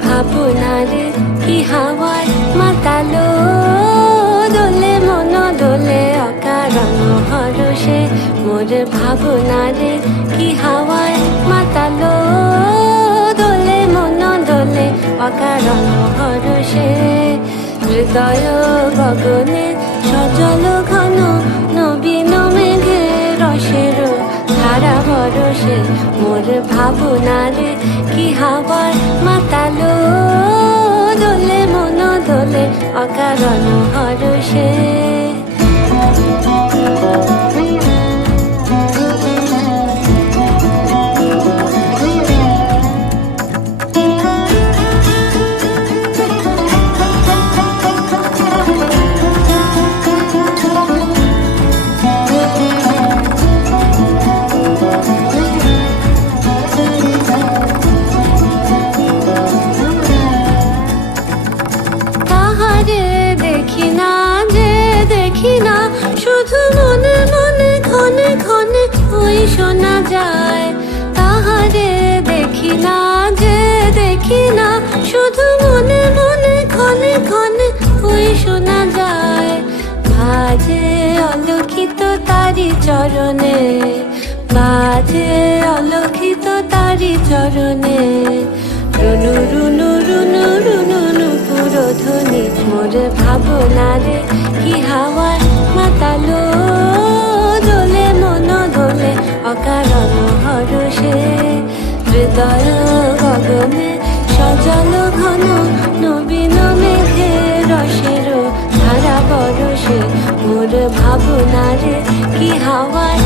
ভাবনারে কি হাওয়ায় মাতালো দোলে মন দোলে অকারণ হরষে মোর ভাবনারে কি হাওয়ায় মাতালো দোলে মন দোলে অকারণ হরষে হৃদয় গগনে সজল ঘন নবীন মেঘে রসের ধারা বরসে মোর ভাবনারে কি হাওয়ায় মাতালো দোলে মন দোলে অকারণ হরষে শুধু মনে মনে ক্ষণে ক্ষণে ওই শোনা যায় তাহারে দেখি না যে দেখি না শুধু মনে মনে ক্ষণে ক্ষণে ওই শোনা যায় বাজে অলক্ষিত তারি চরণে বাজে অলক্ষিত তারি চরণে রুনু রুনু রুনু রুনু নুপুর ধ্বনি মোর ভাবনারে কি হাওয়ায় মাতালো দোলে মন দোলে অকারণ হরষে হৃদয় গগনে সজল ঘন নবীন মেঘে রসের ধারা বরষে মোর ভাবনারে কি হাওয়ায়